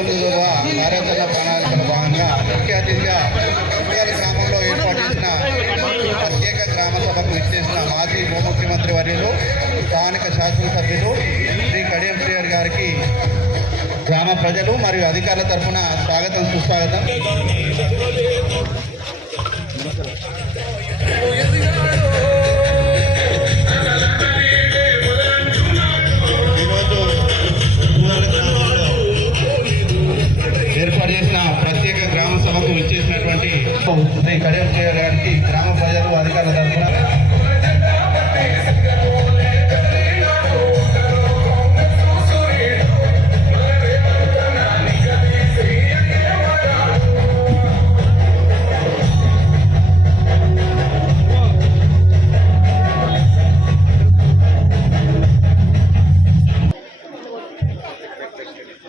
19 కార్యాచరణ ప్రణాళికలో భాగంగా ముఖ్య అతిథిగా ఉద్యాల గ్రామంలో ఏర్పాటు చేసిన ప్రత్యేక గ్రామ సభకు విచ్చేసిన మాజీ ఉప ముఖ్యమంత్రి వర్యులు స్థానిక శాసనసభ్యులు శ్రీ కడియం శ్రీహరి గారికి గ్రామ ప్రజలు మరియు అధికారుల తరఫున స్వాగతం సుస్వాగతం. ఏర్పాటు చేసిన ప్రత్యేక గ్రామ సభకు విచ్చేసినటువంటి శ్రీ కడియం శ్రీహరి గారికి గ్రామ ప్రజలు అధికారుల తరఫున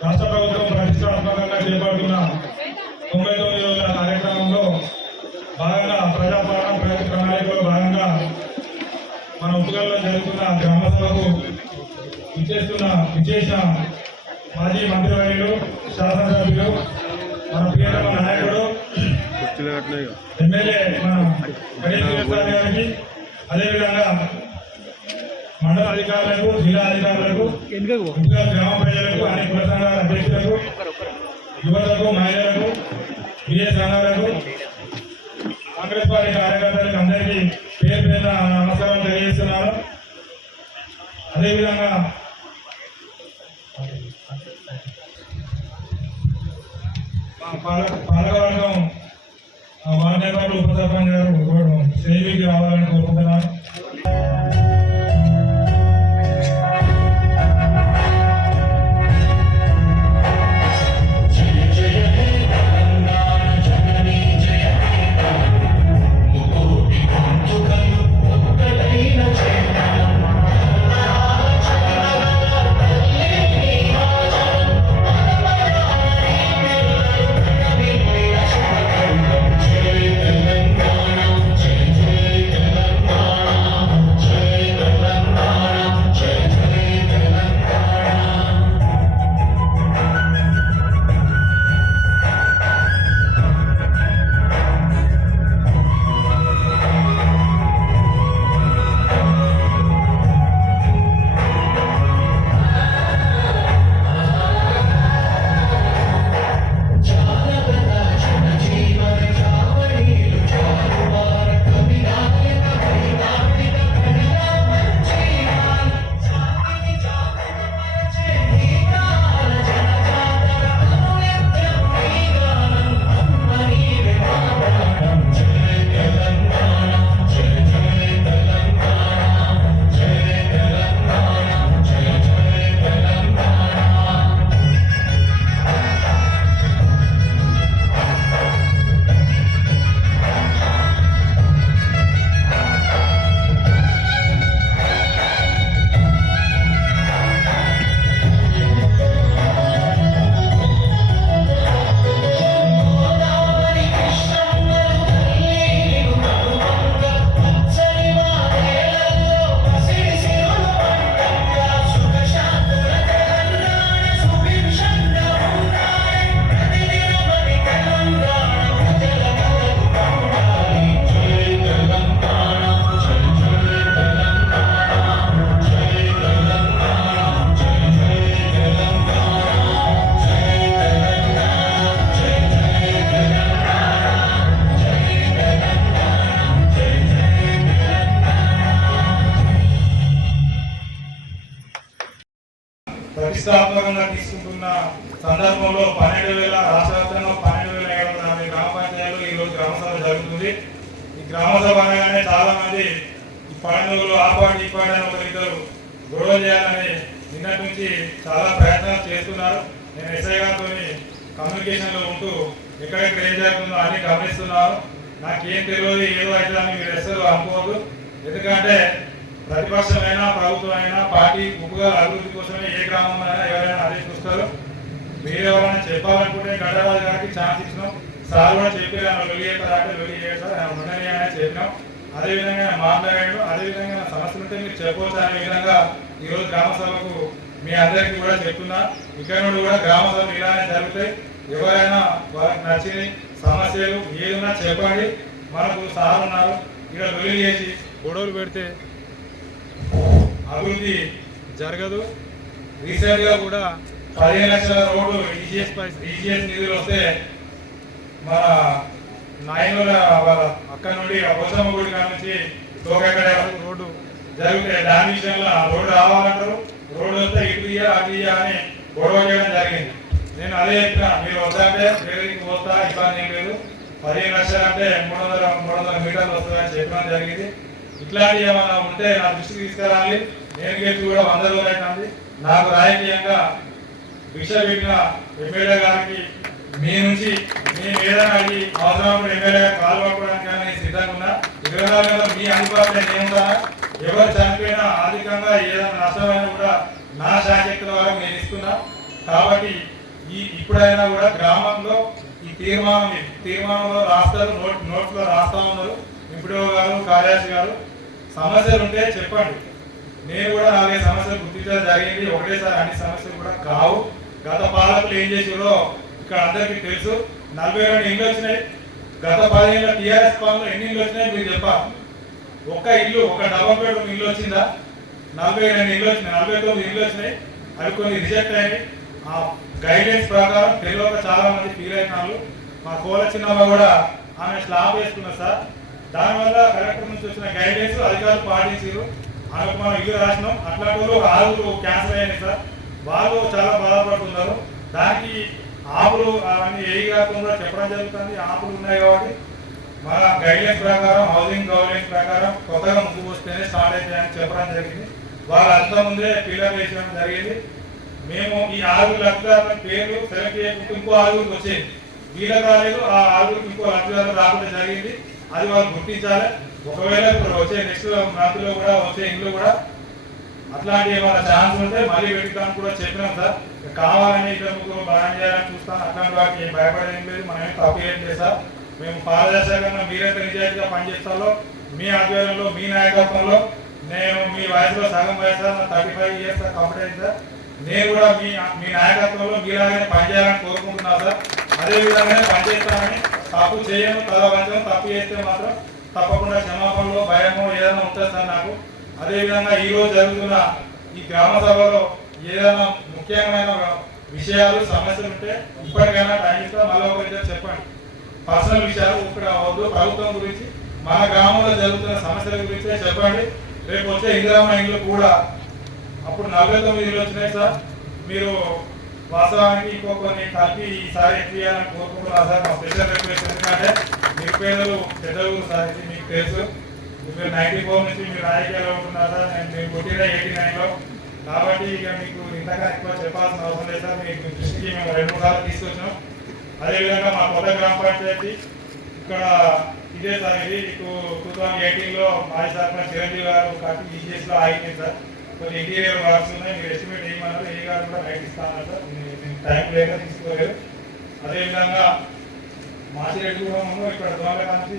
రాష్ట్ర ప్రభుత్వం ప్రతిష్టాత్మకంగా చేపడుతున్న 99 రోజుల కార్యక్రమంలో భాగంగా ప్రజాపాలన ప్రణాళికలో భాగంగా మన ఉప్పుగల్లో జరుగుతున్న గ్రామ సభకు విచ్చేసిన మాజీ మంత్రివర్యులు, శాసనసభ్యులు, మన ప్రియతమ నాయకుడు ఎమ్మెల్యే మన కడియం శ్రీహరి గారికి, అదేవిధంగా మండల అధికారులకు, జిల్లా అధికారులకు, గ్రామ ప్రజలకు, అన్ని కుల సంఘాల అధ్యక్షులకు, యువతకు, మహిళలకు, విజయ సంఘాలకు, కాంగ్రెస్ పార్టీ కార్యకర్తలకు అందరికీ పేరు పేరున నమస్కారం తెలియజేస్తున్నారు. అదేవిధంగా పాలకవర్గం వార్డు మెంబర్లు, ఉప సర్పంచ్ గారు సేవికి రావాలని కోరుకుంటున్నాను. ప్రతిష్టాత్మకంగా తీసుకుంటున్న సందర్భంలో 12,000 రాష్ట్ర వ్యాప్తంగా 12,740 గ్రామ పంచాయతీలు ఈరోజు గ్రామ సభ జరుగుతుంది. ఈ గ్రామ సభ అనగానే చాలా మంది ఈ పండుగలు ఆపాటి ఇప్పాడని ఒకరిద్దరు గొడవ చేయాలని నిన్నటి నుంచి చాలా ప్రయత్నాలు చేస్తున్నారు. నేను ఎస్ఐ గారితో కమ్యూనికేషన్లో ఉంటూ ఎక్కడెక్కడ ఏం జరుగుతుందో అన్ని గమనిస్తున్నారు. నాకేం తెలియదు, ఏదో అవుతుందని మీరు ఎస్ఐలు అనుకోవద్దు. ఎందుకంటే ప్రతిపక్షమైనా ప్రభుత్వమైనా పార్టీ ఉప్పుగా అభివృద్ధి కోసమే ఏ గ్రామంలో ఎవరైనా అదే చూస్తారు. మీరెవరైనా చెప్పాలనుకుంటే గడ్డరాజు గారికి ఛాన్స్ ఇచ్చినాం. సార్ కూడా చెప్పారు, ఆయన లొల్లి చేస్తారంటే లొల్లి చేస్తారు, ఆయన ఉండని అని చెప్పినాం. అదేవిధంగా మాట్లాడాడు. అదేవిధంగా సమస్యలు ఉంటే మీరు చెప్పవచ్చు అనే విధంగా ఈరోజు గ్రామ సభకు మీ అందరికీ కూడా చెప్తున్నా. ఇక్కడ నుండి కూడా గ్రామ సభ ఇలానే జరుగుతాయి. ఎవరైనా వాళ్ళకి నచ్చిన సమస్యలు ఏదైనా చెప్పండి. మనకు సార్ ఉన్నారు. ఇక్కడ వెళ్లి చేసి గొడవలు పెడితే అభివృద్ధి జరగదు. రీసెంట్గా కూడా 15 లక్షల రోడ్డు ఈజీఎస్ నిధులు వస్తే మన నాయనుల వాళ్ళ అక్కడ నుండి బొచ్చమ్మ గుడి కాడ నుంచి తోకక్కడ రోడ్డు జరిగితే దాని విషయంలో రోడ్డు రావాలంటారు. రోడ్డు వస్తే ఇటు అది అని గొడవ చేయడం జరిగింది. నేను అదే చెప్పిన, మీరు వద్దంటే వేరేకి వస్తా, ఇబ్బంది ఏం లేదు. 15 లక్షలు అంటే 300 మీటర్లు వస్తుందని చెప్పడం జరిగింది. ఇట్లాంటివి ఏమైనా ఉంటే నా దృష్టికి తీసుకురావాలి. నేను గెలిచి కూడా 100 రోజులు అవుతుంది. నాకు రాజకీయంగా భిక్ష పెట్టిన ఎమ్మెల్యే గారికి మీ నుంచి నేను ఏదైనా అడిగి అవసరం ఎమ్మెల్యే కాలు పట్టుకోవడానికి కానీ సిద్ధంగా ఉన్నా. 24 గంటలు మీ అందుబాటులో నేనుంటానా. ఎవరు చనిపోయినా ఆర్థికంగా ఏదైనా నష్టమైనా కూడా నా శాశక్తుల వరకు నేను ఇస్తున్నా. కాబట్టి ఇప్పుడైనా కూడా గ్రామంలో ఈ తీర్మానంలో రాస్తారు, నోట్లో రాస్తా ఉన్నారు. ఎంపీడీఓ గారు, కార్యదర్శి గారు, సమస్యలు ఉంటే చెప్పండి. నేను కూడా 4 సమస్యలు గుర్తించడం జరిగింది. ఒకటేసారి అన్ని సమస్యలు కూడా కావు. గత పాలకులు ఏం చేసారో ఇక్కడ అందరికీ తెలుసు. 42 ఇళ్ళు వచ్చినాయి. గత 10 ఏళ్ళ టీఆర్ఎస్ పాలనలో ఎన్ని ఇళ్ళు వచ్చినాయి మీరు చెప్పాలి. ఒక్క డబల్ బెడ్రూమ్ ఇల్లు వచ్చిందా? 42 ఇళ్ళు వచ్చినాయి, 49 ఇళ్ళు వచ్చినాయి. అవి కొన్ని రిజెక్ట్ అయినాయి. ఆ గైడ్లైన్స్ ప్రకారం తెలియక చాలా మంది ఫీల్ అయినారు. మా కోల చిన్నమ్మ కూడా ఆమె స్లాబ్ వేసుకున్నారు సార్. దానివల్ల కలెక్టర్ నుంచి వచ్చిన గైడ్లైన్స్ అధికారులు పాటించారు. ఆమెకు మనం ఇల్లు రాసినాం. అట్లాంటి వాళ్ళు 6 క్యాన్సిల్ అయినాయి సార్. వాళ్ళు చాలా బాధపడుతున్నారు. దానికి ఆపులు అవన్నీ ఏ కాకుండా చెప్పడం జరుగుతుంది. ఆపులు ఉన్నాయి కాబట్టి మన గైడ్లైన్స్ ప్రకారం, హౌసింగ్ గవర్నెన్స్ ప్రకారం కొత్తగా ముందుకు వస్తేనే స్టార్ట్ అవుతాయని చెప్పడం జరిగింది. వాళ్ళు అంత ముందే పిల్లర్ వేసడం జరిగింది. మేము ఈ 6 లక్షల పేర్లు సెలెక్ట్ చేయకుండా ఇంకో 6 వచ్చేది. వీళ్ళకి రాలేదు. ఆ 6 ఇంకో 1 లక్ష రాకుండా జరిగింది. అది వాళ్ళు గుర్తించాలి. ఒకవేళ ఇప్పుడు వచ్చే నెక్స్ట్ మంత్లో కూడా వచ్చే ఇంట్లో కూడా అట్లాంటి ఏమైనా ఛాన్స్ ఉంటే మళ్ళీ పెట్టుకోవడానికి కూడా చెప్పినాం సార్. కావాలని ఇద్దరు ముగ్గురు బాగా చేయాలని చూస్తాను. అట్లాంటి వాటికి ఏం భయపడేం లేదు. మనమే తప్పు ఏం లేదు సార్. మేము పారదర్శకంగా మీరైతే నిజాయితీగా పనిచేస్తాలో మీ ఆధ్వర్యంలో, మీ నాయకత్వంలో, నేను మీ వయసులో సగం వయసు సార్, 35 ఇయర్స్ కంప్లీట్ సార్. నేను కూడా మీ నాయకత్వంలో మీలాగానే పనిచేయాలని కోరుకుంటున్నా సార్. అదేవిధంగానే పనిచేస్తానని తప్పు చేయను, తలవంచను. తప్పు చేస్తే మాత్రం తప్పకుండా క్షమాపణలో భయమో ఏదైనా ఉంటుంది సార్ నాకు. అదేవిధంగా ఈరోజు జరుగుతున్న ఈ గ్రామ సభలో ఏదైనా ముఖ్యమైన విషయాలు, సమస్యలు ఉంటే ఇప్పటికైనా టైం ఇస్తా, మళ్ళీ ఒకరి చెప్పండి. పర్సనల్ విషయాలు ఇక్కడ అవద్దు. ప్రభుత్వం గురించి, మన గ్రామంలో జరుగుతున్న సమస్యల గురించే చెప్పండి. రేపు వచ్చే ఇందిరామ ఇండ్లు కూడా అప్పుడు 49 ఇళ్ళు వచ్చినాయి సార్. మీరు వాస్తవానికి ఇంకో కొన్ని కలిపి ఈసారి ఎక్కియాలని కోరుకుంటున్నారు సార్. మా స్పెషల్ రిక్వెస్ట్. ఎందుకంటే నిరుపేదలు పెద్ద ఊరు సార్, ఇది మీకు తెలుసు. మీరు 94 నుంచి మీరు రాజకీయాల్లో ఉంటున్నారు సార్. నేను పుట్టిన 89లో. కాబట్టి ఇక మీకు ఇంతగా ఎక్కువ చెప్పాల్సిన అవసరం లేదు సార్. మీ దృష్టికి మేము 2-3 సార్లు తీసుకొచ్చినాం. అదేవిధంగా మా కొత్త గ్రామ పంచాయతీ ఇక్కడ ఇదే సార్. ఇది 2018లో మాజీ సర్పంచ్ చిరంజీవి గారు కట్టి ఈజీఎస్లో ఆగిపోయింది సార్. కొన్ని ఇంటీరియర్ వర్క్స్ ఉన్నాయి. మీరు ఎస్టిమేట్ వేయమన్నారు. ఏ గారు కూడా రైట్ ఇస్తామన్నారు సార్. టైం లేక తీసుకోలేదు. అదేవిధంగా మాచిరెడ్డిగూడెంలో ఇక్కడ దోమల నుంచి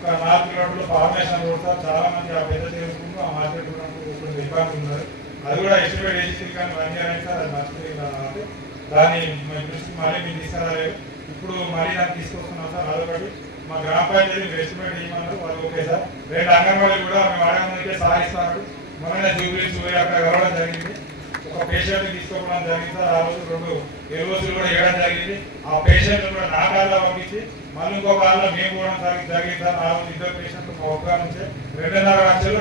ఒక 4 కిలోమీటర్లు ఫార్మేషన్ రోడ్ సార్. చాలా మంది ఆ పెద్ద చేసుకుంటూ ఆ మాచిరెడ్డిగూడెం కొన్ని ఇబ్బందులు ఉన్నారు. అది కూడా ఎస్టిమేట్ వేసి కానీ 1 ఇయర్ అయింది సార్. అది మర్చిపోయి కాబట్టి దాన్ని దృష్టికి మళ్ళీ మీరు తీసుకురాలేదు. ఇప్పుడు మళ్ళీ దాన్ని తీసుకొస్తున్నాం సార్. అదొకటి. మా గ్రామ పంచాయతీ మీరు ఎస్టిమేట్ వేయమన్నారు. వాళ్ళు ఓకే సార్. 2 అంగన్వాడీ కూడా మేము అడగడానికి సాగిస్తున్నారు. మొన్న జూబ్లీస్ అక్కడ కలవడం జరిగింది. ఒక పేషెంట్ తీసుకోవడం జరిగింది సార్. ఆ రోజు 2 ఎల్ఓసీలు కూడా ఇవ్వడం జరిగింది. ఆ పేషెంట్ కూడా నా కార్లో పంపించి మళ్ళీ ఇంకో కార్లో మేము కూడా జరిగింది సార్. ఆ రోజు 2 పేషెంట్లు మా ఒక్క నుంచి 2.5 లక్షలు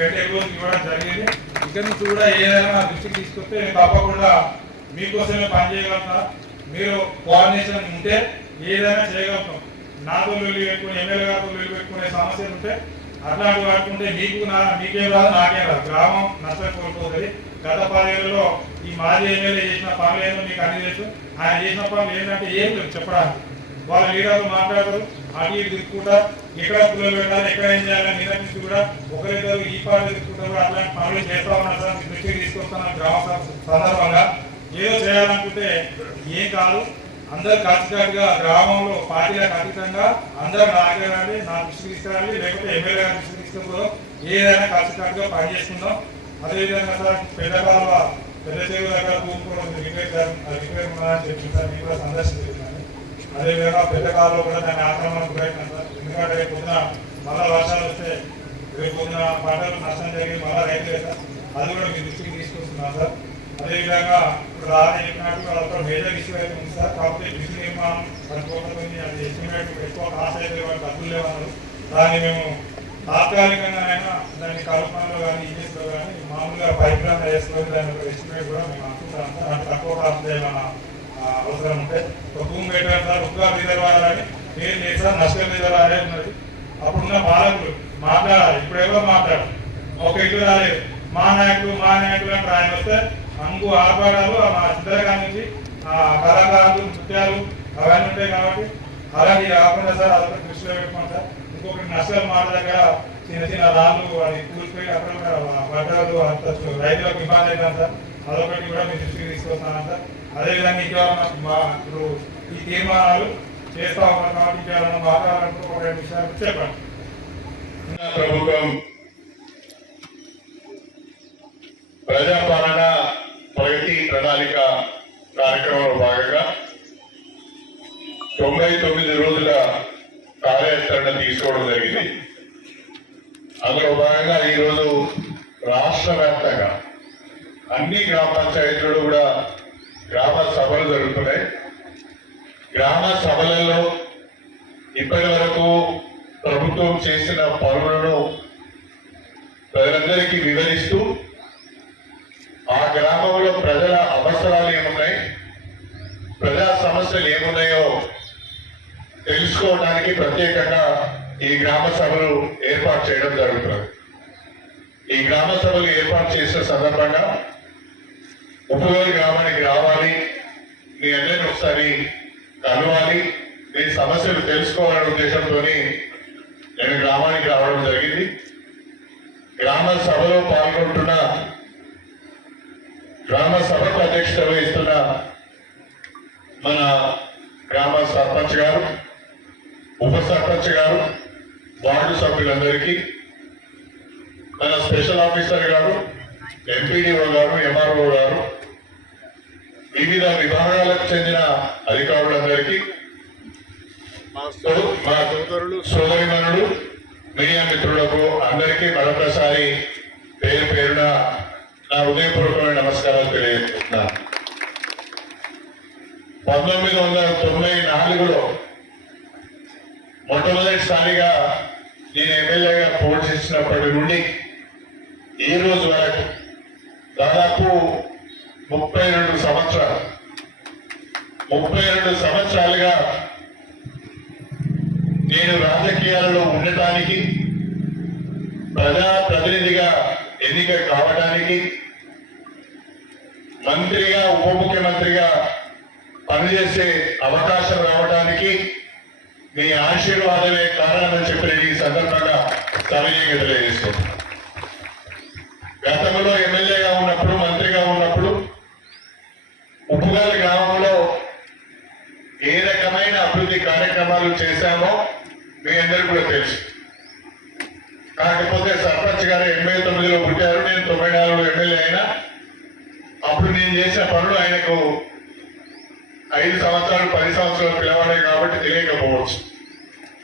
2 ఎల్ఓసీలు ఇవ్వడం జరిగింది. ఇక్కడ నుంచి కూడా ఏదైనా నా దృష్టికి తీసుకొస్తే నేను తప్పకుండా మీకోసమే పనిచేయగలుగుతా. మీరు కోఆర్డినేషన్ ఉంటే ఏదైనా చేయగలుగుతాం. నాతో పెట్టుకుని ఎమ్మెల్యే గారితో పెట్టుకునే సమస్యలు ఉంటే అట్లాంటి వాడుకుంటే మీకేం రాదు, నాకేం రాదు. గ్రామం నష్టం కోల్పోతుంది. గత 10 ఏళ్ళలో ఈ మాజీ ఎమ్మెల్యే చేసిన పనులు ఏమో మీకు అన్ని తెలుసు. ఆయన చేసిన పనులు ఏంటంటే ఏం లేదు చెప్పడానికి. వాళ్ళ లీడర్లు మాట్లాడతారు, అటు ఇటు తిప్పుకుంటా, ఎక్కడ పిల్లలు పెట్టాలి, ఎక్కడ ఏం చేయాలని నిర్ణయించి కూడా ఒకరిద్దరు ఈ పార్టీ తిప్పుకుంటా కూడా అట్లాంటి పనులు చేస్తా ఉన్నారు సార్. దృష్టికి తీసుకొస్తున్నాను గ్రామ సందర్భంగా. ఏదో చేయాలనుకుంటే ఏం కాదు. అందరు ఖచ్చితంగా గ్రామంలో పార్టీలకు అతీతంగా అందరు నాగరాలి, నా దృష్టికి తీసుకురాలి, లేకపోతే ఎమ్మెల్యే గారి దృష్టికి తీసుకుపోదాం. ఏదైనా ఖచ్చితంగా పనిచేసుకుందాం. అదేవిధంగా సార్ పెద్దవాళ్ళ పెద్ద చెరువు దగ్గర కూర్చుకోవడం రిపేర్ ఉన్నదని చెప్పి సార్ నేను కూడా సందర్శించాను. అదేవిధంగా పెద్ద కాలంలో కూడా దాన్ని ఆక్రమణకు ప్రయత్నం సార్. ఎందుకంటే రేపు పొద్దున మళ్ళా వర్షాలు వస్తే రేపు పొద్దున పంటలు నష్టం జరిగి మళ్ళీ రైతులే సార్. అది కూడా మీ దృష్టికి తీసుకొస్తున్నాను సార్. అదేవిధంగా ఇప్పుడు రాని చెప్పినట్టు అదొక మేజర్ ఇష్యూ అయితే ఉంది సార్. కాకపోతే బ్రిడ్జ్ నిర్మాణం పడిపోతుంది, అది ఎస్టిమేట్ ఎక్కువ కాస్ట్ అయితే వాళ్ళకి డబ్బులు లేవన్నారు. దాన్ని మేము తాత్కాలికంగానైనా దాన్ని కల్పనలో కానీ ఈజీస్లో కానీ మామూలుగా పైప్ లైన్ వేసుకొని దాని ఒక ఎస్టిమేట్ కూడా మేము అనుకుంటాం సార్. అంటే తక్కువ కాస్ట్ ఏమైనా అవసరం ఉంటే ఒక భూమి పెట్టారు సార్. ఉప్పు రిజర్వాయర్ అని పేరు లేదు సార్, నష్టం రిజర్వాయర్ ఉన్నది. అప్పుడున్న పాలకులు మాట్లాడాలి, ఇప్పుడు ఎవరో మాట్లాడారు. ఒక ఇల్లు రాలేదు, మా నాయకులు అంటే ఆయన వస్తే అంగు ఆర్పాడాలు మా చిత్రగా నుంచి కళాకారులు నృత్యాలు అవన్నీ ఉంటాయి. కాబట్టి అలాంటి కాకుండా సార్ అదొక దృష్టిలో పెట్టుకోండి సార్. ఇంకొకటి నష్టం మాట దగ్గర చిన్న చిన్న రాళ్ళు అది కూలిపోయి అక్కడ పంటలు రైతులకు ఇబ్బంది అవుతాను సార్. అదొకటి కూడా మీ దృష్టికి తీసుకొస్తాను సార్. అదేవిధంగా ఇంకా ఇప్పుడు ఈ తీర్మానాలు చేస్తా ఉన్నాం కాబట్టి ఇంకా మాట్లాడాలంటే ఒక 2 విషయాలు చెప్పండి. ప్రభుత్వం ప్రజాపాలన ప్రగతి ప్రణాళిక కార్యక్రమంలో భాగంగా 99 రోజుల కార్యాచరణ తీసుకోవడం జరిగింది. అందులో భాగంగా ఈరోజు రాష్ట్ర వ్యాప్తంగా అన్ని గ్రామ పంచాయతీలు కూడా గ్రామ సభలు జరుగుతున్నాయి. గ్రామ సభలలో ఇప్పటి వరకు ప్రభుత్వం చేసిన పనులను ప్రజలందరికీ వివరిస్తూ ఆ గ్రామంలో ప్రజల అవసరాలు ఏమున్నాయి, ప్రజా సమస్యలు ఏమున్నాయో తెలుసుకోవడానికి ప్రత్యేకంగా ఈ గ్రామ సభలు ఏర్పాటు చేయడం జరుగుతుంది. ఈ గ్రామ సభలు ఏర్పాటు చేసిన సందర్భంగా ఉపయోగ గ్రామానికి రావాలి, మీ అందరినీ ఒకసారి కలవాలి, మీ సమస్యలు తెలుసుకోవాలనే ఉద్దేశంతో నేను గ్రామానికి రావడం జరిగింది. గ్రామ సభలో పాల్గొంటున్న గ్రామ సభకు అధ్యక్షత వహిస్తున్న మన గ్రామ సర్పంచ్ గారు, ఉప సర్పంచ్ గారు, వార్డు సభ్యులందరికీ, మన స్పెషల్ ఆఫీసర్ గారు, ఎంపీడీఓ గారు, ఎంఆర్ఓ గారు, వివిధ విభాగాలకు చెందిన అధికారులందరికీ, మా సోదరిమణులు, మీడియా మిత్రులకు అందరికీ మరొకసారి పేరు పేరున నా హృదయపూర్వకమైన నమస్కారాలు తెలియజేస్తున్నాను. 1994లో మొట్టమొదటిసారిగా నేను ఎమ్మెల్యేగా పోటీ చేసినప్పటి నుండి ఈ రోజు వరకు దాదాపు 32 సంవత్సరాలుగా నేను రాజకీయాలలో ఉండటానికి, ప్రజాప్రతినిధిగా ఎన్నిక కావడానికి, మంత్రిగా ఉప ముఖ్యమంత్రిగా పనిచేసే అవకాశం రావడానికి మీ ఆశీర్వాదమే కారణమని చెప్పి నేను ఈ సందర్భంగా సవినయంగా తెలియజేస్తున్నాను. గతంలో ఎమ్మెల్యేగా ఉన్నప్పుడు, మంత్రిగా ఉన్నప్పుడు ఉప్పుగల్ గ్రామంలో ఏ రకమైన అభివృద్ధి కార్యక్రమాలు చేశామో మీ అందరికీ కూడా తెలుసు. కాకపోతే సర్పంచ్ గారు 89లో పుట్టారు, నేను 94లో ఎమ్మెల్యే అయినా. అప్పుడు నేను చేసిన పనులు ఆయనకు 5 సంవత్సరాలు 10 సంవత్సరాలు పిలవాడే కాబట్టి తెలియకపోవచ్చు.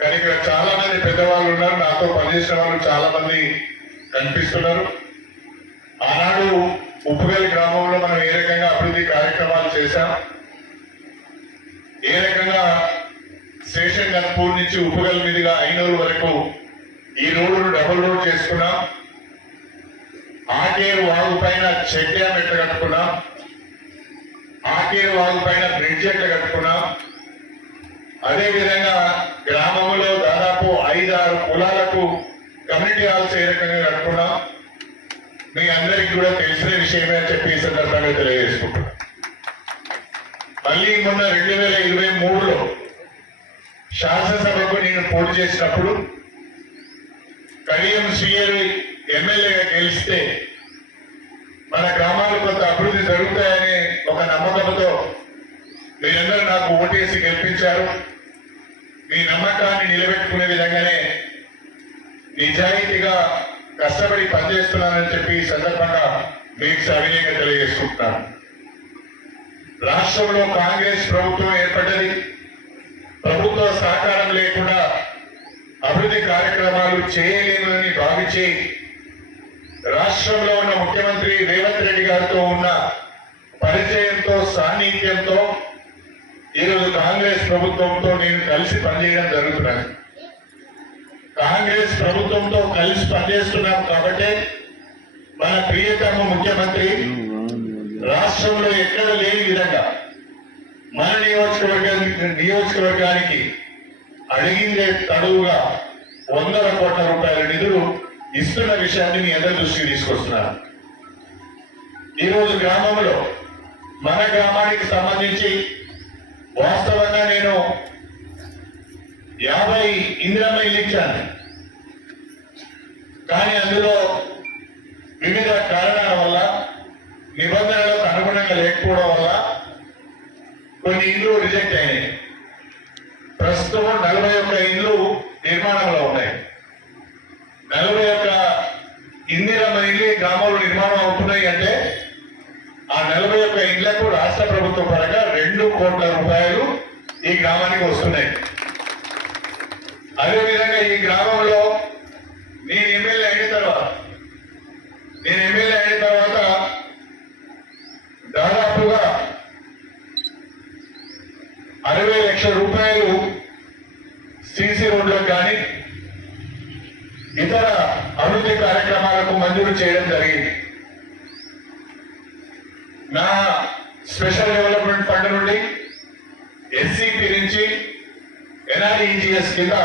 కానీ ఇక్కడ చాలా మంది పెద్దవాళ్ళు ఉన్నారు, నాతో పనిచేసిన వాళ్ళు చాలా మంది కనిపిస్తున్నారు. ఆనాడు ఉప్పుగల్ గ్రామంలో మనం ఏ రకంగా అభివృద్ధి కార్యక్రమాలు చేశాం, ఏ రకంగా స్టేషన్ గన్పూర్ నుంచి ఉప్పుగల్ మీదుగా ఐనూరు వరకు ఈ రోడ్డును డబుల్ రోడ్ చేసుకున్నాం. ఆకేరు వాగు పైన చెక్ డ్యామ్ ఎట్లా కట్టుకున్నాం, ఆకేరు వాగు పైన బ్రిడ్జ్ ఎట్లా కట్టుకున్నాం. అదేవిధంగా గ్రామంలో దాదాపు 5-6 కులాలకు కమ్యూనిటీ హాల్స్ ఏ రకంగా కట్టుకున్నాం. మీ అందరికీ కూడా తెలిసిన విషయమే అని చెప్పి ఈ సందర్భంగా తెలియజేసుకుంటున్నాం. మళ్ళీ మొన్న 2023లో శాసనసభకు నేను పోటీ చేసినప్పుడు కడియం శ్రీహరి ఎమ్మెల్యేగా గెలిస్తే మన గ్రామాలు కొంత అభివృద్ధి జరుగుతాయనే ఒక నమ్మకంతో మీరందరూ నాకు ఓటేసి గెలిపించారు. మీ నమ్మకాన్ని నిలబెట్టుకునే విధంగానే నిజాయితీగా కష్టపడి పనిచేస్తున్నానని చెప్పి ఈ సందర్భంగా మీకు సవినయంగా తెలియజేసుకుంటున్నాను. రాష్ట్రంలో కాంగ్రెస్ ప్రభుత్వం ఏర్పడ్డది. ప్రభుత్వ సహకారం లేకుండా అభివృద్ధి కార్యక్రమాలు చేయలేమని భావించి రాష్ట్రంలో ఉన్న ముఖ్యమంత్రి రేవంత్ రెడ్డి గారితో ఉన్న పరిచయంతో సాన్నిధ్యంతో ఈరోజు కాంగ్రెస్ ప్రభుత్వంతో నేను కలిసి పనిచేయడం జరుగుతున్నది. కాంగ్రెస్ ప్రభుత్వంతో కలిసి పనిచేస్తున్నాం కాబట్టి మన ప్రియతమ ముఖ్యమంత్రి రాష్ట్రంలో ఎక్కడ లేని విధంగా మన నియోజకవర్గానికి అడిగిందే తడువుగా 100 కోట్ల రూపాయల నిధులు ఇస్తున్న విషయాన్ని మీ అందరి దృష్టికి తీసుకొస్తున్నారు. ఈరోజు గ్రామంలో మన గ్రామానికి సంబంధించి వాస్తవంగా నేను 50 ఇందిరమ్మ ఇల్లు ఇచ్చాను. కానీ అందులో వివిధ కారణాల వల్ల నిబంధనలకు అనుగుణంగా లేకపోవడం వల్ల కొన్ని ఇండ్లు రిజెక్ట్ అయినాయి. ప్రస్తుతం 41 ఇండ్లు నిర్మాణంలో ఉన్నాయి. 41 ఇందిరమ్మ ఇల్లు గ్రామంలో నిర్మాణం అవుతున్నాయి అంటే ఆ 41 ఇండ్లకు రాష్ట్ర ప్రభుత్వం పరంగా 2 కోట్ల రూపాయలు ఈ గ్రామానికి వస్తున్నాయి. అదేవిధంగా ఈ గ్రామంలో నేను ఎమ్మెల్యే అయిన తర్వాత దాదాపుగా 60 లక్షల రూపాయలు సిసి రోడ్లకు కానీ ఇతర అభివృద్ధి కార్యక్రమాలకు మంజూరు చేయడం జరిగింది. నా స్పెషల్ డెవలప్మెంట్ ఫండ్ నుండి ఎస్సిపి నుంచి ఎన్ఆర్ఈజిఎస్ కింద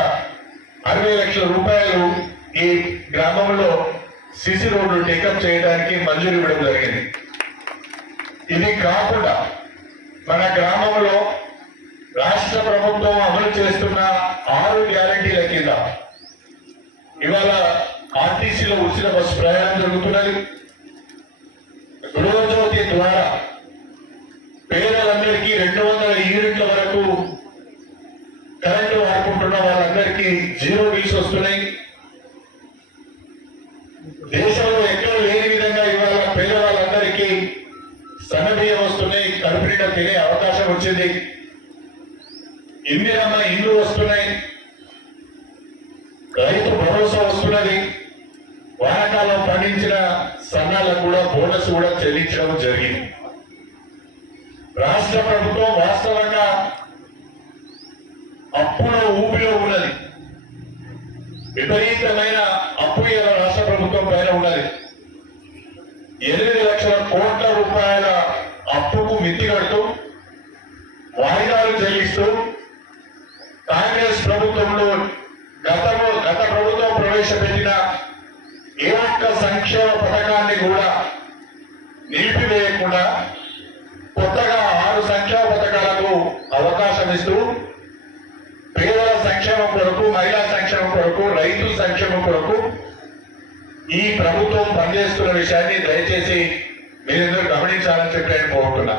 60 లక్షల రూపాయలు ఈ గ్రామంలో సిసి రోడ్లు టేకప్ చేయడానికి మంజూరు ఇవ్వడం జరిగింది. ఇది కాకుండా మన గ్రామంలో రాష్ట్ర ప్రభుత్వం అమలు చేస్తున్న 6 గ్యారంటీల కింద ఇవాళ ఆర్టీసీలో ఉచిత బస్సు ప్రయాణం జరుగుతున్నది. గృహజ్యోతి ద్వారా పేదలందరికీ 200 యూనిట్ల వరకు కరెంటు వాడుకుంటున్న వాళ్ళందరికీ 0 బిల్స్ వస్తున్నాయి. దేశంలో ఎక్కడ లేని విధంగా ఇవాళ పేదవాళ్ళందరికీ సన్నబియ్యం వస్తున్నాయి. కడుపు నిండా తినే అవకాశం వచ్చింది. ఇందిరమ్మ ఇండ్లు వస్తున్నాయి. రైతు భరోసా వస్తున్నది. వానాకాలం పండించిన సన్నాలకు కూడా బోనస్ కూడా చెల్లించడం జరిగింది. రాష్ట్ర ప్రభుత్వం వాస్తవంగా అప్పుల ఊపిలో ఉన్నది. విపరీతమైన అప్పు ఇలా రాష్ట్ర ప్రభుత్వం పైన ఉన్నది. 8 లక్షల కోట్ల రూపాయల అప్పుకు మితి కడుతూ వాయిదాలు చెల్లిస్తూ కాంగ్రెస్ ప్రభుత్వంలో గత ప్రభుత్వం ప్రవేశపెట్టిన ఏ ఒక్క సంక్షేమ పథకాన్ని కూడా నిలిపివేయకుండా కొత్తగా 6 సంక్షేమ పథకాలకు అవకాశం ఇస్తూ పేదల సంక్షేమం కొరకు, మహిళా సంక్షేమం కొరకు, రైతు సంక్షేమం కొరకు ఈ ప్రభుత్వం పనిచేస్తున్న విషయాన్ని దయచేసి మీరందరూ గమనించాలని చెప్పి నేను కోరుతున్నా.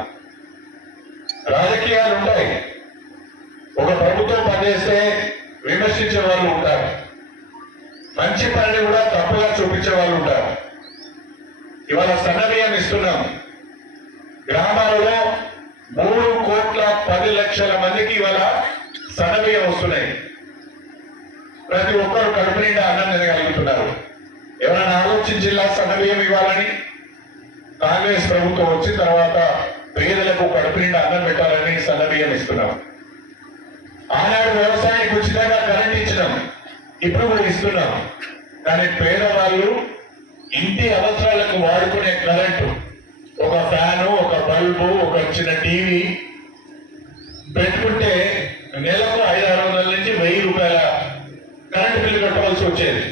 రాజకీయాలు ఉంటాయి. ఒక ప్రభుత్వం పనిచేస్తే విమర్శించే వాళ్ళు ఉంటారు. మంచి పనిని కూడా తప్పుగా చూపించే వాళ్ళు ఉంటారు. ఇవాళ సన్నబియ్యం ఇస్తున్నాం. గ్రామాలలో 3,10,00,000 మందికి ఇవాళ సన్నబియ్యం వస్తున్నాయి. ప్రతి ఒక్కరు కడుపు నిండా అన్నం తినగలుగుతున్నారు. ఎవరైనా ఆలోచించిలా సన్నబియ్యం ఇవ్వాలని? కాంగ్రెస్ ప్రభుత్వం వచ్చిన తర్వాత పేదలకు కడుపు నిండా అన్నం పెట్టాలని సన్నబియ్యం ఇస్తున్నాం. ఆనాడు వ్యవసాయానికి ఉచితంగా కరెంట్ ఇచ్చినాం, ఇప్పుడు కూడా ఇస్తున్నాం. కానీ పేదవాళ్ళు ఇంటి అవసరాలకు వాడుకునే కరెంటు, ఒక ఫ్యాను, ఒక బల్బు, ఒక చిన్న టీవీ పెట్టుకుంటే నెలకు 500-600 నుంచి 1000 రూపాయల కరెంటు బిల్లు కట్టవలసి వచ్చేది.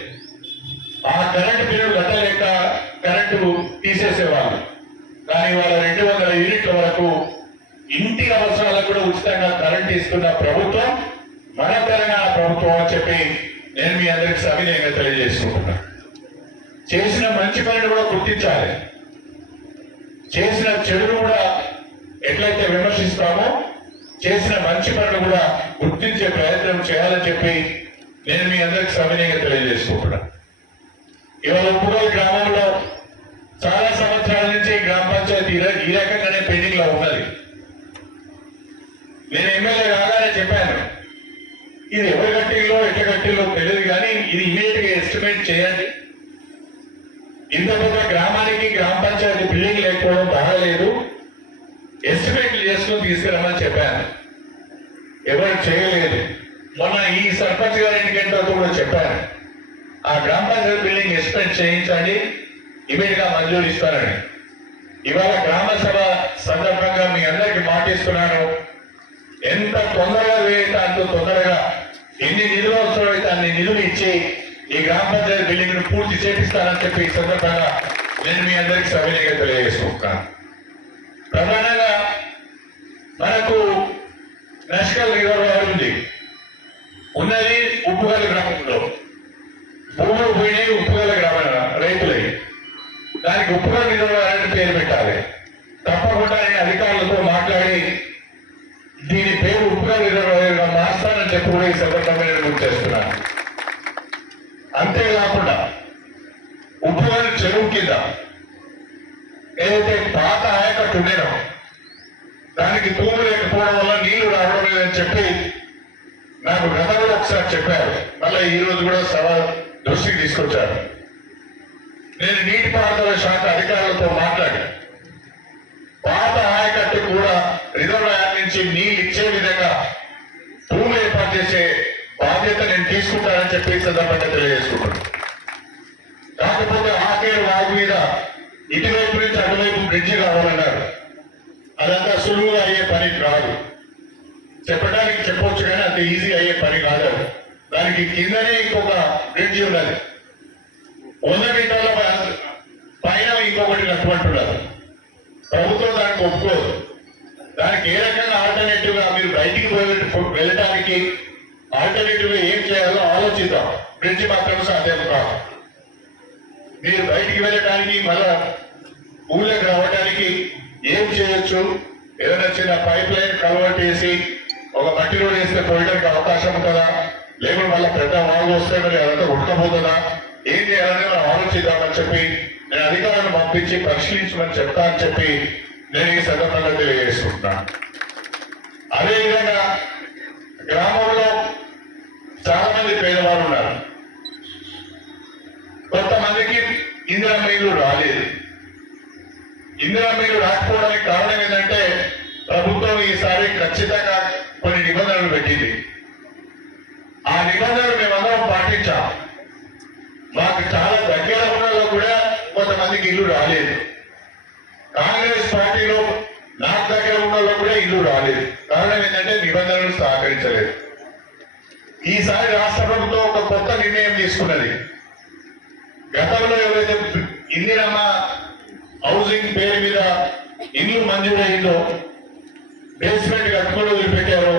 ఆ కరెంటు బిల్లు కట్టలేక కరెంటు తీసేసేవాళ్ళు. కానీ వాళ్ళ 200 యూనిట్ల వరకు ఇంటి అవసరాలకు కూడా ఉచితంగా కరెంట్ ఇస్తున్న ప్రభుత్వం మన తెలంగాణ ప్రభుత్వం అని చెప్పి నేను మీ అందరికి సవినయంగా తెలియజేసుకుంటున్నా. చేసిన మంచి పనిని కూడా గుర్తించాలి. చేసిన చెడును కూడా ఎట్లయితే విమర్శిస్తామో చేసిన మంచి పనులు కూడా గుర్తించే ప్రయత్నం చేయాలని చెప్పి నేను మీ అందరికి సవినయంగా తెలియజేసుకుంటున్నా. ఇవాళ ఉప్పుగోలు గ్రామంలో చాలా సంవత్సరాల నుంచి పంచాయతీ ఈ రకంగానే పెండింగ్ లో ఉన్నది. నేను ఎమ్మెల్యే కాగానే చెప్పాను, ఇది ఎవరి కట్టిల్లో ఎట్ల కట్టిల్లో తెలియదు కానీ ఇది ఇమీడియట్ గా ఎస్టిమేట్ చేయండి. ఇంత పెద్ద గ్రామానికి గ్రామ పంచాయతీ బిల్డింగ్ లేకపోవడం బాగాలేదు, ఎస్టిమేట్లు చేసుకుని తీసుకురమ్మని చెప్పాను. ఎవరు చేయలేదు. మొన్న ఈ సర్పంచ్ గారి ఎన్నికైన కూడా చెప్పాను, ఆ గ్రామ పంచాయతీ బిల్డింగ్ ఎస్టిమేట్ చేయించండి, ఇమీడియట్ గా మంజూరు ఇస్తానని. ఇవాళ గ్రామ సభ సందర్భంగా మీ అందరికి మాటిస్తున్నాను, ఎంత తొందరగా వేయట అంత తొందరగా ఎన్ని నిధులు అవసరమైతే అన్ని నిధులు ఇచ్చి ఈ గ్రామ పంచాయతీ బిల్డింగ్ ను పూర్తి చేపిస్తానని చెప్పి ఈ సందర్భంగా నేను మీ అందరికి సవినీయంగా తెలియజేసుకుంటాను. ప్రధానంగా మనకు నేషనల్ రిజర్వాయర్ ఉంది, ఉన్నది ఉప్పుగల గ్రామంలో. భూములు పోయినాయి ఉప్పుగల గ్రామ రైతులవి. దానికి ఉప్పుగల రిజర్వాయర్ అని పేరు పెట్టాలి. తప్పకుండా నేను అధికారులతో మాట్లాడి దీని పేరు ఉప్పుగల రిజర్వాయర్ గా మార్చానని చెప్పి కూడా ఈ సందర్భంగా నేను గుర్తు చేస్తున్నాను. అంతేకాకుండా ఉప్పుగల చెరువు కింద ఏదైతే పాత ఆయకట్టు ఉండేనో దానికి తూము లేకపోవడం వల్ల నీళ్లు రావడం లేదని చెప్పి నాకు గతంలో ఒకసారి చెప్పారు. మళ్ళీ ఈ రోజు కూడా సభ దృష్టికి తీసుకొచ్చారు. నేను నీటిపారుదల శాఖ అధికారులతో మాట్లాడి పాత ఆయకట్టు కూడా రిజర్వాయర్ నుంచి నీళ్ళు ఇచ్చే విధంగా భూమి ఏర్పాటు చేసే బాధ్యత నేను తీసుకుంటానని చెప్పి ఈ సందర్భంగా తెలియజేసుకుంటాను. కాకపోతే ఆకేరు వాగు మీద ఇటువైపు నుంచి అటువైపు బ్రిడ్జి కావాలన్నారు. అదంతా సులువుగా అయ్యే పని కాదు. చెప్పడానికి చెప్పొచ్చు కానీ అంత ఈజీ అయ్యే పని కాదు. దానికి కిందనే ఇంకొక బ్రిడ్జి ఉన్నది, 100 మీటర్ల పైన ఇంకొకటి కట్టుకుంటున్నారు. ప్రభుత్వం దానికి ఒప్పుకోదు. దానికి ఏ రకంగా ఆల్టర్నేటివ్ గా మీరు బయటికి వెళ్ళడానికి ఆల్టర్నేటివ్ గా ఏం చేయాలో ఆలోచిద్దాం. బ్రిడ్జి మాత్రం సాధ్యం కాదు. మీరు బయటికి వెళ్ళడానికి మళ్ళా ఊళ్ళకి రావడానికి ఏం చేయొచ్చు? ఏదైనా చిన్న పైప్ లైన్ కన్వర్ట్ చేసి ఒక మట్టి రోడ్ వేస్తే పోయడానికి అవకాశం ఉంటుందా? లేకుంటే మళ్ళీ పెద్ద వాగు వస్తే మరి అదంతా ఉడకపోతుందా? ఏం చేయాలని మనం ఆలోచిద్దామని చెప్పి నేను అధికారులను పంపించి పరిశీలించమని చెప్తా అని చెప్పి నేను ఈ సందర్భంగా తెలియజేసుకుంటున్నాను. అదేవిధంగా గ్రామంలో చాలా మంది పేదవారు ఉన్నారు. కొంతమందికి ఇందిరా మిల్లు రాలేదు. ఇందిరా మిల్లు రాకపోవడానికి కారణం ఏంటంటే ప్రభుత్వం ఈసారి ఖచ్చితంగా కొన్ని నిబంధనలు పెట్టింది. ఆ నిబంధనలు మేమందరం పాటించాం. మాకు చాలా దగ్గర ఉన్నలో కూడా కొంతమందికి ఇల్లు రాలేదు. కాంగ్రెస్ పార్టీలో నాకు దగ్గర ఉన్నలో కూడా ఇల్లు రాలేదు. కారణం ఏంటంటే నిబంధనలు సహకరించలేదు. ఈసారి రాష్ట్ర ప్రభుత్వం ఒక కొత్త నిర్ణయం తీసుకున్నది. గతంలో ఎవరైతే ఇందిరమ్మ హౌసింగ్ పేరు మీద ఇల్లు మంజూరైందో, బేస్మెంట్ కట్టుకొని వదిలిపెట్టారో,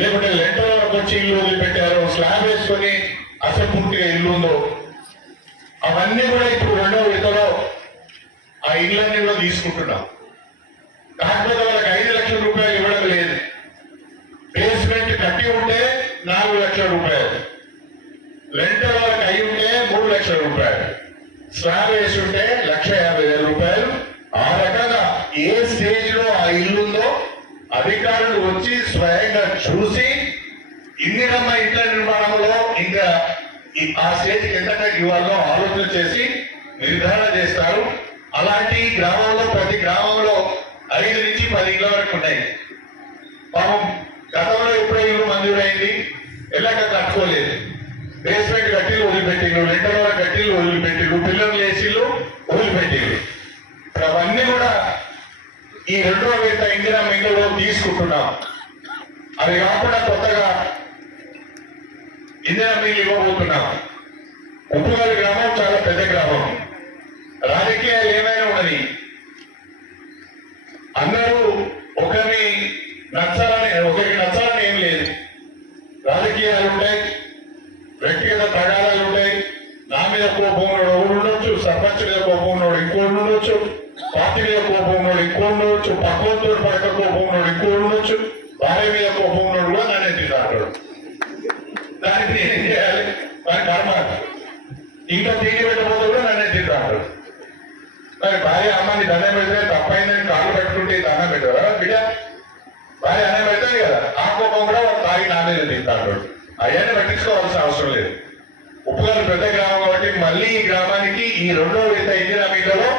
లేకుంటే లెంటర్ వరకు వచ్చి ఇల్లు వదిలిపెట్టారో, స్లాబ్ వేసుకొని అసంపూర్తిగా ఇల్లు ఉందో, అవన్నీ కూడా ఇప్పుడు 2వ విడతలో ఆ ఇళ్ళన్నీ కూడా తీసుకుంటున్నాం. కాకపోతే వాళ్ళకి 5 లక్షల రూపాయలు ఇవ్వడం లేదు. బేస్మెంట్ కట్టి ఉంటే 4 లక్షల రూపాయలు, లెంటర్ వాళ్ళకి అయి ఉంటే 3 లక్షల రూపాయలు, స్లాబ్ వేసి ఉంటే 1,50,000 రూపాయలు. ఆ రకంగా ఏ స్టేజ్ లో ఆ ఇల్లుందో అధికారులు వచ్చి స్వయంగా చూసి ఇందిరమ్మ ఇంట్ల నిర్మాణంలో ఇంకా ఆ స్టేజ్కి ఎంత ఇవ్వాలో ఆలోచన చేసి నిర్ధారణ చేస్తారు. అలాంటి గ్రామంలో ప్రతి గ్రామంలో 5 నుంచి 10 ఇళ్ల వరకు ఉన్నాయి. పాపం గతంలో ఎప్పుడో ఇల్లు మంజూరైంది, ఎలాగ కట్టుకోలేదు. బేస్మెంట్ గట్టిలు వదిలిపెట్టిళ్ళు, లెంటర్ వరకు గట్టిలు వదిలిపెట్టిళ్ళు, పిల్లలు వేసిళ్ళు వదిలిపెట్టిళ్ళు. అవన్నీ కూడా ఈ 2వ విడత ఇందిరా మిల్లులో తీసుకుంటున్నాం. అవి కాకుండా కొత్తగా ఇందిరా మిల్లు ఇవ్వబోతున్నాం. ఉప్పుగల్ గ్రామం చాలా పెద్ద గ్రామం. రాజకీయాలు ఏమైనా ఉన్నది, అందరూ ఒకరికి నచ్చాలని ఏం లేదు. రాజకీయాలు ఉంటాయి, వ్యక్తిగత తగాదాలు ఉంటాయి. నా మీద కోపం ఉన్నాడు ఒకడు ఉండొచ్చు, సర్పంచ్ మీద కోపం ఉన్నాడు ఇంకోటి ఉండొచ్చు, పార్టీ మీద కోపం ఉన్నాడు ఇంకోటి ఉండొచ్చు, పక్కతో పడక కోపం ఉన్నాడు ఇంకోటి ఉండొచ్చు, భార్య మీద కోపం ఉన్నాడు కూడా నన్ను ఎత్తింటాడు. దానికి నేనేం చేయాలి? దాని కర్మ. ఇంకా తిరిగి పెట్టబోతు కూడా నన్ను ఎత్తింటాడు. మరి భార్య అమ్మని దండం పెడితే ఆగి నా మీద తింటాడు. అవన్నీ పట్టించుకోవాల్సిన అవసరం లేదు. ఉప్పుగారు పెద్ద గ్రామం కాబట్టి మళ్ళీ ఈ గ్రామానికి ఈ 2వ విడత ఇందిరా మిల్లులో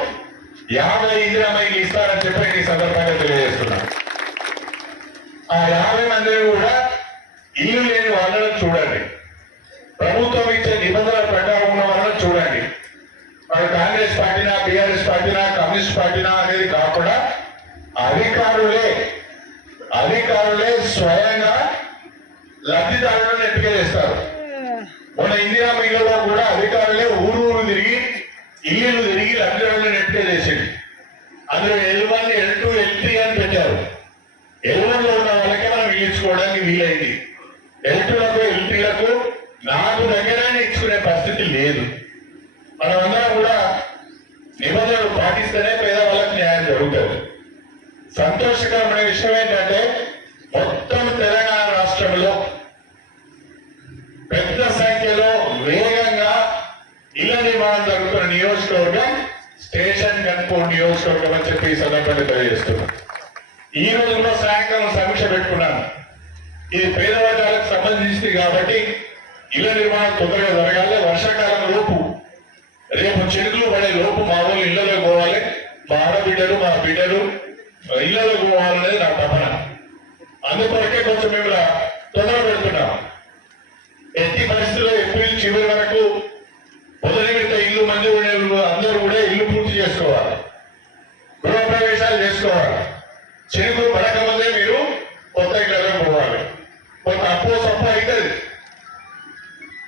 50 ఇందిరా మిల్లు ఇస్తారని చెప్పి నేను ఈ సందర్భంగా తెలియజేస్తున్నాను. ఆ 50 మందిని కూడా ఇల్లు లేని వాళ్ళని చూడండి, ప్రభుత్వం ఇచ్చే నిబంధనల ప్రకారం ఉన్న వాళ్ళని చూడండి. మన కాంగ్రెస్ పార్టీనా, బీఆర్ఎస్ పార్టీనా, కమ్యూనిస్ట్ పార్టీనా అనేది కాకుండా అధికారులే స్వయంగా లబ్ధిదారులను ఎంపిక చేస్తారు. మన ఇందిరా మిల్లులో కూడా అధికారులే ఊరు తిరిగి ఇల్లు తిరిగి లబ్ధిదారులను ఎంపిక చేసింది. అందులో L1, L2, L3 అని పెట్టారు. L1 లో ఉన్న వాళ్ళకే మనం ఇచ్చుకోవడానికి వీలైంది. L2లకు L3లకు నాకు దగ్గరనే ఇచ్చుకునే పరిస్థితి లేదు. మనమందరం కూడా నిబంధనలు పాటిస్తేనే పేదవాళ్ళకి న్యాయం జరుగుతుంది. సంతోషకరమైన విషయం ఏంటంటే మొత్తం తెలంగాణ రాష్ట్రంలో పెద్ద సంఖ్యలో వేగంగా ఇళ్ల నిర్మాణం జరుగుతున్న నియోజకవర్గం స్టేషన్ గన్పూర్ నియోజకవర్గం అని చెప్పి ఈ సందర్భంగా తెలియజేస్తున్నాను. ఈ రోజు కూడా సాయంకాలం సమీక్ష పెట్టుకున్నాను. ఇది పేద వర్గాలకు సంబంధించింది కాబట్టి ఇళ్ల నిర్మాణం తొందరగా జరగాలి. వర్షాకాలం లోపు, రేపు చినుకులు పడే లోపు మా వాళ్ళు ఇళ్లలో పోవాలి, మా ఆడబిడ్డలు మా బిడ్డలు ఇళ్లలో పోవాలనేది నా తపన. అందుకొరకే కొంచెం మేము తొందర పెడుతున్నాం. ఎట్టి పరిస్థితుల్లో ఏప్రిల్ చివరి వరకు మొదటి విడత ఇల్లు మంజూరు అందరూ కూడా ఇల్లు పూర్తి చేసుకోవాలి, గృహప్రవేశాలు చేసుకోవాలి. చినుకులు పడకముందే మీరు కొత్త ఇళ్లలో పోవాలి. కొంత అప్పు సప్పు అవుతుంది.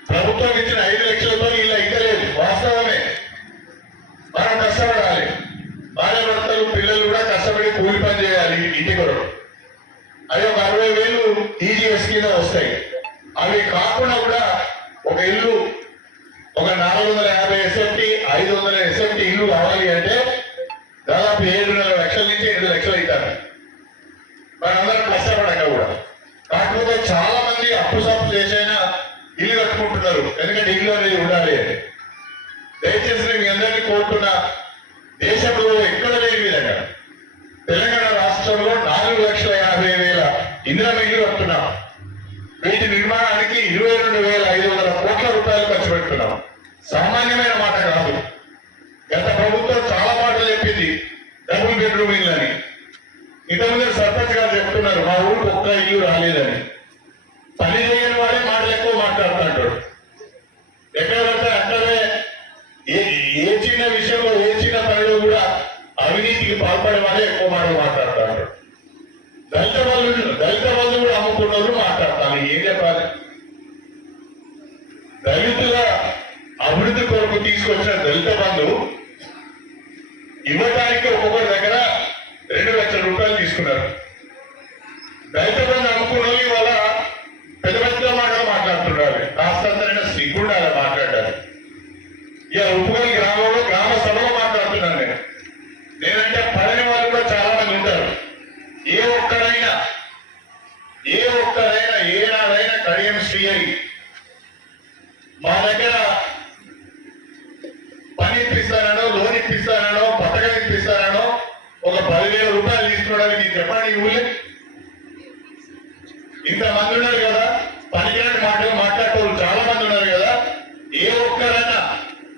ప్రభుత్వం ఇచ్చిన 5 లక్షలతో ఇల్లు అయితే లేదు, వాస్తవమే. మనం కష్టపడాలి. భార్య భర్తలు పిల్లలు కూడా కష్టపడి కూలి పని చేయాలి ఇంటి కొరకు. అవి ఒక 60,000 TGS కింద వస్తాయి. అవి కాకుండా కూడా ఒక ఇల్లు ఒక 450 SFT 500 SFT ఇల్లు కావాలి అంటే దాదాపు 7.5 లక్షల నుంచి 8 లక్షలు అవుతారు. మనందరం కష్టపడక కూడా. కాకపోతే చాలా మంది అప్పు సప్పు చేసైనా ఇల్లు కట్టుకుంటున్నారు, ఎందుకంటే ఇల్లు అనేది ఉండాలి అని. దయచేసి మీ అందరినీ కోరుతున్నా, దేశంలో ఎక్కడ లేని విధంగా తెలంగాణ రాష్ట్రంలో 4,50,000 ఇందిరా మిల్లు కడుతున్నాం. వీటి నిర్మాణానికి 22,500 కోట్ల రూపాయలు ఖర్చు పెడుతున్నాం. సామాన్యమైన మాట కాదు. గత ప్రభుత్వం చాలా మాటలు చెప్పింది డబుల్ బెడ్రూమ్ ఇల్లు అని. ఇంతకుముందు సర్పంచ్ గారు చెప్తున్నారు మా ఊరికి ఒక్క ఇల్లు రాలేదని. పని చేయని వాడే మాటలు ఎక్కువ మాట్లాడుతుంటాడు. ఎక్కడ పడితే అక్కడే ఏ చిన్న విషయంలో ఏ చిన్న పనిలో కూడా అవినీతికి పాల్పడే వాడే ఎక్కువ మాటలు మాట్లాడుతాడు. దళిత బంధు కూడా అమ్ముకున్నారు మాట్లాడతాను. ఏం చెప్పాలి? దళితుల అభివృద్ధి కొరకు తీసుకొచ్చిన దళిత బంధు ఇవ్వడానికి ఒక్కొక్కరి దగ్గర 2 లక్షల రూపాయలు తీసుకున్నారు. దళిత బంధు అమ్ముకున్న వాళ్ళు ఇవాళ పెద్ద పెద్ద మాటలు మాట్లాడుతున్నారు. కాస్తంతైనా సిగ్గుండాలి మాట్లాడాలి. ఇక ఉప్పుగల్ గ్రామంలో గ్రామ సభలో మాట్లాడుతున్నాను నేను. నేనంటే పడని వాళ్ళు కూడా చాలా మంది ఉంటారు. ఏ ఒక్కరైనా ఏనాడైనా కడియం శ్రీహరి మా దగ్గర పని ఇప్పిస్తానో, లోన్ ఇప్పిస్తానో, పథకం ఇప్పిస్తానో ఒక 10,000 రూపాయలు తీసుకోవడానికి నేను చెప్పండి. ఊళ్ళే ఇంతమంది ఉన్నారు కదా, పనికిరాని మాటలు మాట్లాడేవాళ్ళు చాలా మంది ఉన్నారు కదా. ఏ ఒక్కరైనా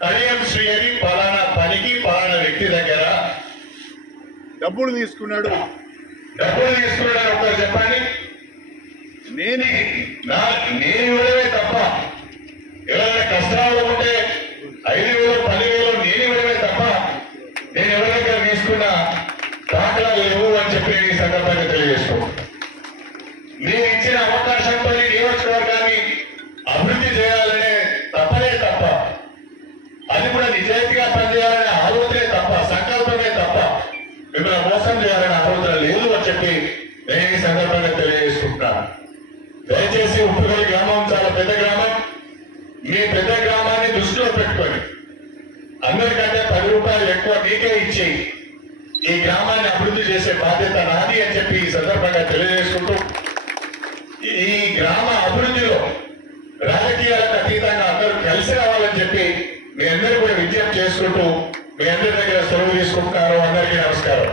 కడియం శ్రీహరి పలానా పనికి పలానా వ్యక్తి దగ్గర డబ్బులు తీసుకున్నాడు అని ఒకరు చెప్పండి. నేను ఇవ్వడమే తప్ప, ఎవరైనా కష్టాలు ఉంటే 5,000 10,000 నేను ఇవ్వడమే తప్ప నేను ఎవరి దగ్గర తీసుకున్న దాఖలాలు లేవు అని చెప్పి ఈ సందర్భంగా తెలియజేసుకో. నేను ఇచ్చిన అవకాశంతో నియోజకవర్గాన్ని అభివృద్ధి చేయాలనే తప్పనే తప్ప, అది కూడా నిజాయితీగా పనిచేయాలనే ఆలోచనే తప్ప, సంకల్పమే తప్ప మిమ్మల్ని మోసం చేయాలనే ఆలోచన లేదు అని చెప్పి నేను ఈ సందర్భంగా తెలియజేసుకుంటున్నాను. దయచేసి ఉప్పుగల్ గ్రామం చాలా పెద్ద గ్రామం. మీ పెద్ద గ్రామాన్ని దృష్టిలో పెట్టుకొని అందరికంటే 10 రూపాయలు ఎక్కువ మీకే ఇచ్చి ఈ గ్రామాన్ని అభివృద్ధి చేసే బాధ్యత నాది అని చెప్పి ఈ సందర్భంగా తెలియజేసుకుంటూ, ఈ గ్రామ అభివృద్ధిలో రాజకీయాలకు అతీతంగా అందరూ కలిసి రావాలని చెప్పి మీ అందరూ కూడా విజ్ఞప్తి చేసుకుంటూ మీ అందరి దగ్గర సెలవు తీసుకుంటున్నారు. అందరికీ నమస్కారం.